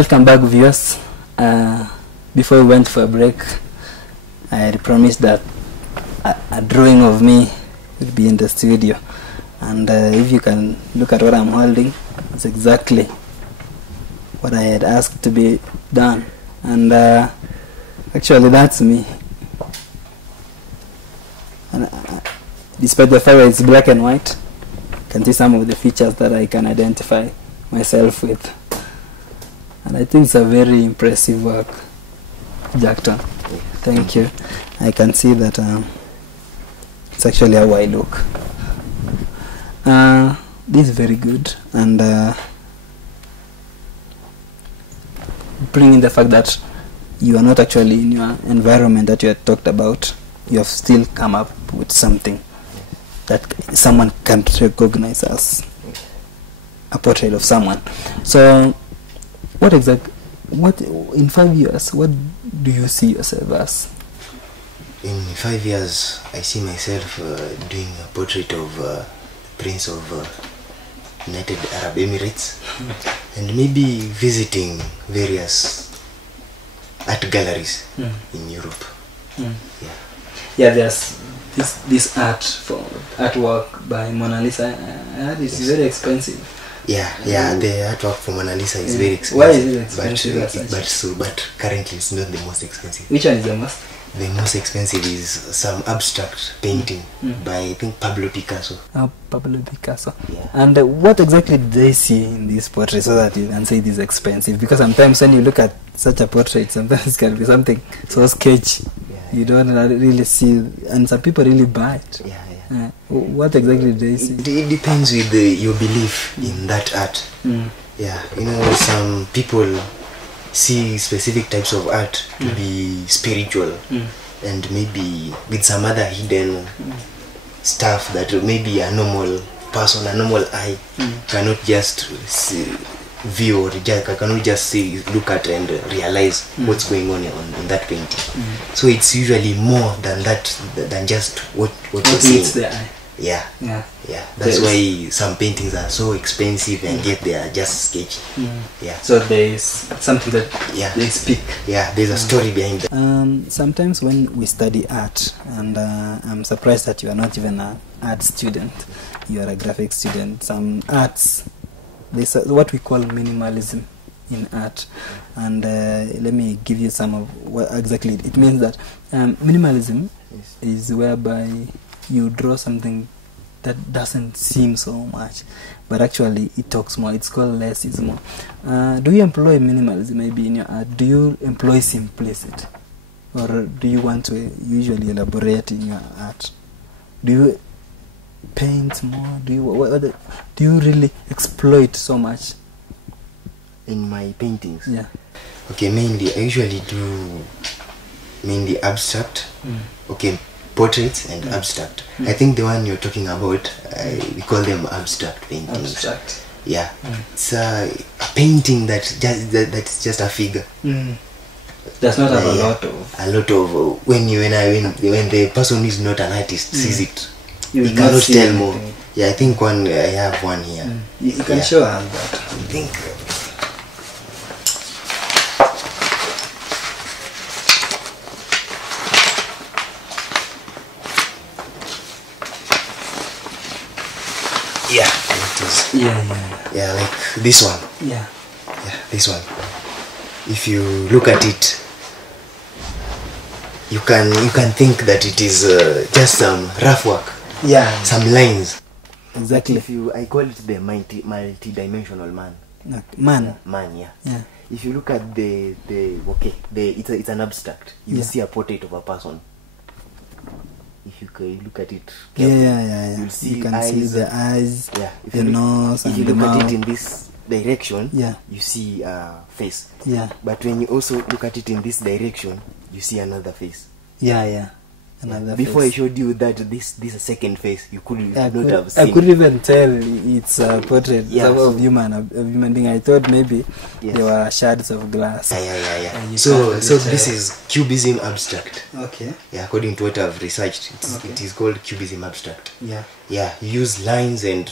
Welcome back, viewers. Before we went for a break, I had promised that a drawing of me would be in the studio, and if you can look at what I'm holding, it's exactly what I had asked to be done, and actually that's me. And despite the fact that it's black and white, you can see some of the features that I can identify myself with, and I think it's a very impressive work, Jackton. Thank you. I can see that it's actually how I look. This is very good, and bringing the fact that you are not actually in your environment that you had talked about, you have still come up with something that someone can recognize as a portrait of someone. So what in 5 years, what do you see yourself as? In 5 years, I see myself doing a portrait of Prince of United Arab Emirates, and maybe visiting various art galleries in Europe. Yeah, there's this artwork by Mona Lisa. It's very expensive. Yeah, the artwork for Mona Lisa is very expensive. Why is it expensive? But currently it's not the most expensive. Which one is the most? The most expensive is some abstract painting by, I think, Pablo Picasso. Pablo Picasso. Yeah. And what exactly did they see in this portrait so that you can say it is expensive? Because sometimes when you look at such a portrait, sometimes it can be something so sketchy. You don't really see, and some people really buy it. What exactly do they see? It depends with your belief in that art. Yeah, you know, some people see specific types of art to be spiritual, and maybe with some other hidden stuff that maybe a normal person, a normal eye cannot just view, or cannot just look at and realize what's going on in that painting. So it's usually more than that, than just what you're seeing. The eye. Yeah. That's why some paintings are so expensive, and yet they are just sketchy. So there's something that they speak. Yeah, there's a story behind that. Sometimes when we study art, and I'm surprised that you are not even an art student, you are a graphic student. Some arts, there's what we call minimalism in art, and let me give you some of what exactly it means. That minimalism is whereby you draw something that doesn't seem so much, but actually it talks more. It's called less is more. Do you employ minimalism maybe in your art? Do you employ simplicity, or do you want to usually elaborate in your art? Do you paint more? Do you really exploit so much in my paintings? Yeah. Okay, mainly I usually do abstract. Okay, portraits and abstract. I think the one you're talking about, we call them abstract paintings. Abstract. Yeah. It's a painting that's just a figure. Does not have a lot of when the person who is not an artist sees it, he cannot tell more. Anything. Yeah, I think I have one here. You can show us that. I think. Yeah, like this one. Yeah, this one. If you look at it, you can think that it is just some rough work. Yeah, some lines. Exactly. I call it the multi-dimensional man. Man, yeah. If you look at it's an abstract. You see a portrait of a person. If you look at it carefully, you'll see you can eyes, see the eyes, the nose, and the mouth. If you look at it in this direction, you see a face. But when you also look at it in this direction, you see another face. Another Before face. I showed you that this is a second face, you could not have seen. I couldn't even tell it's a portrait of human being. I thought maybe there were shards of glass. So this is Cubism abstract. Okay. Yeah, according to what I've researched, it is called Cubism abstract. You use lines and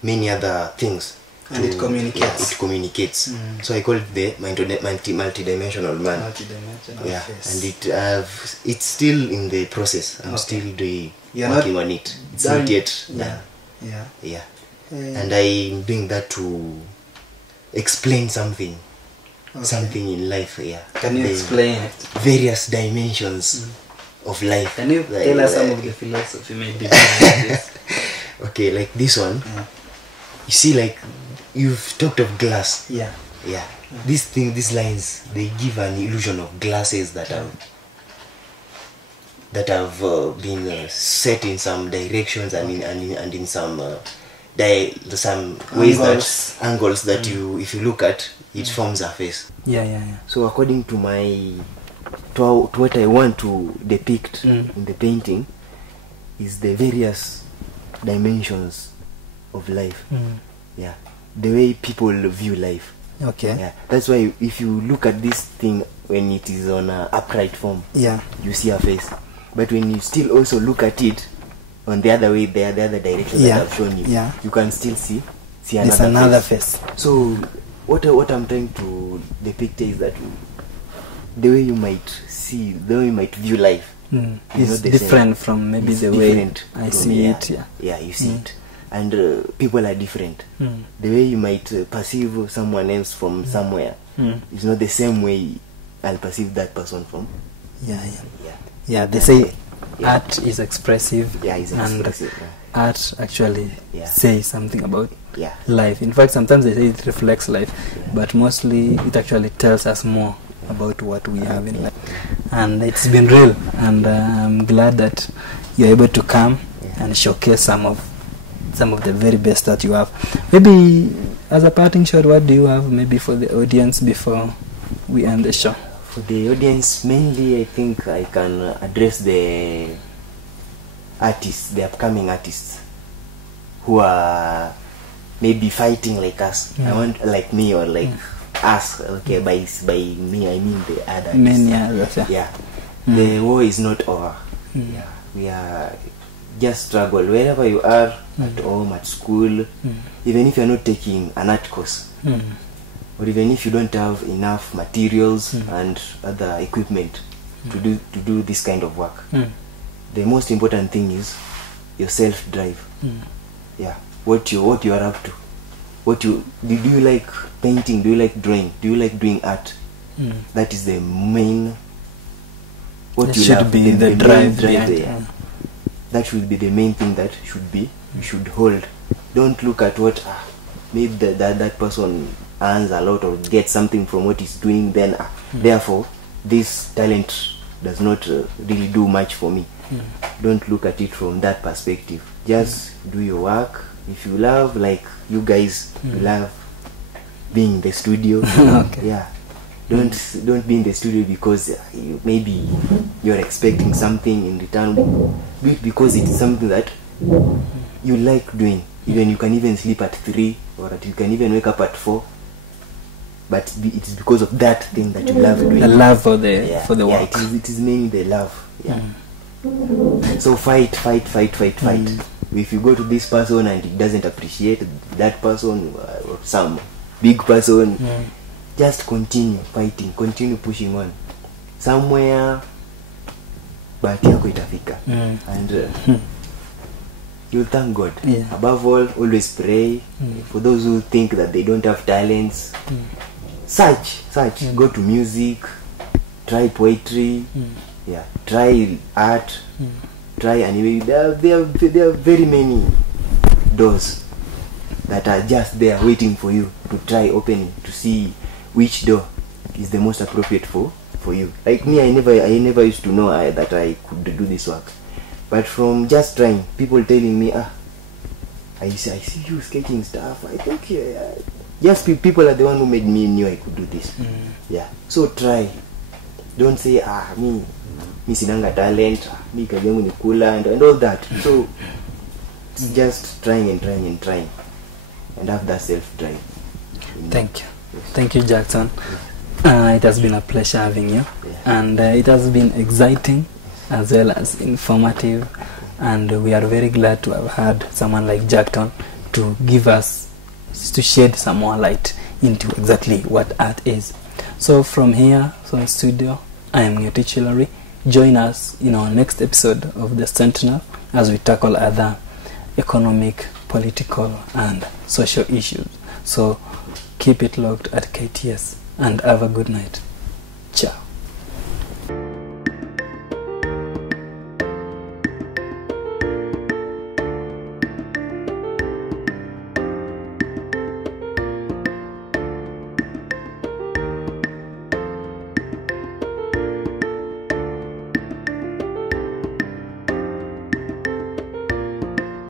many other things And it communicates. Yeah, it communicates. So I call it the multi-dimensional man. Multi-dimensional Yeah, face. and it's still in the process. I'm still You're working on it. It's not yet done. Yeah. And I'm doing that to explain something in life. Yeah. Can you explain it? Various dimensions of life. Can you tell us some of the philosophy maybe behind this? Okay, like this one. You see, like you've talked of glass. Yeah. These lines, they give an illusion of glasses that have been set in some directions and in some ways angles that you, if you look at, it forms a face. Yeah. So according to what I want to depict in the painting is the various dimensions of life. Yeah, the way people view life. Okay. Yeah, that's why if you look at this thing when it is on an upright form, you see a face. But when you still also look at it on the other way, the other direction that I've shown you, you can still see another face. So what I'm trying to depict is that the way you might see, the way you might view life is different from maybe the way I see it. Yeah, you see it. And people are different. The way you might perceive someone else from somewhere is not the same way I'll perceive that person from. Yeah, they say art is expressive. Yeah, it's expressive. Art actually says something about life. In fact, sometimes they say it reflects life, but mostly it actually tells us more about what we have in life. And it's been real, and I'm glad that you're able to come and showcase some of the very best that you have. Maybe as a parting shot, what do you have maybe for the audience before we end the show? For the audience, mainly I think I can address the artists, the upcoming artists who are maybe fighting like us. I want like me or like us. Okay, by me I mean the others. Many others. The war is not over. We are just struggle wherever you are, at home, at school, even if you're not taking an art course, or even if you don't have enough materials and other equipment to do this kind of work. The most important thing is your self-drive. What you are up to. Do you like painting? Do you like drawing? Do you like doing art? That is the main. What you should love, be the drive there. That should be the main thing that you should hold. Don't look at what maybe that person earns a lot or gets something from what he's doing, then therefore this talent does not really do much for me. Don't look at it from that perspective. Just do your work. If you love, like you guys, you love being in the studio. Don't be in the studio because maybe you're expecting something in return. Do it because it's something that you like doing. Even you can even sleep at 3 or you can even wake up at 4. But it is because of that thing that you love doing. The love for the work. It is mainly the love. So fight. If you go to this person and he doesn't appreciate that person or some big person, just continue fighting, continue pushing on. Somewhere bahati yako itafika. And you'll thank God. Above all, always pray. For those who think that they don't have talents, search. Go to music, try poetry, try art, try anime. There are very many doors that are just there waiting for you to try opening, to see which door is the most appropriate for you. Like me, I never used to know that I could do this work, but from just trying, people telling me, I see you sketching stuff. I think just people are the one who made me knew I could do this. So try. Don't say me sinanga talent, me kazi yangu ni kula and all that. So it's just trying and have that self-drive. Thank you, Jackson. It has been a pleasure having you, and it has been exciting as well as informative, and we are very glad to have had someone like Jackson to give us to shed some more light into exactly what art is. So from here, from studio, I am Nyoti Chilori. Join us in our next episode of The Sentinel as we tackle other economic, political and social issues. So keep it locked at KTS and have a good night. Ciao.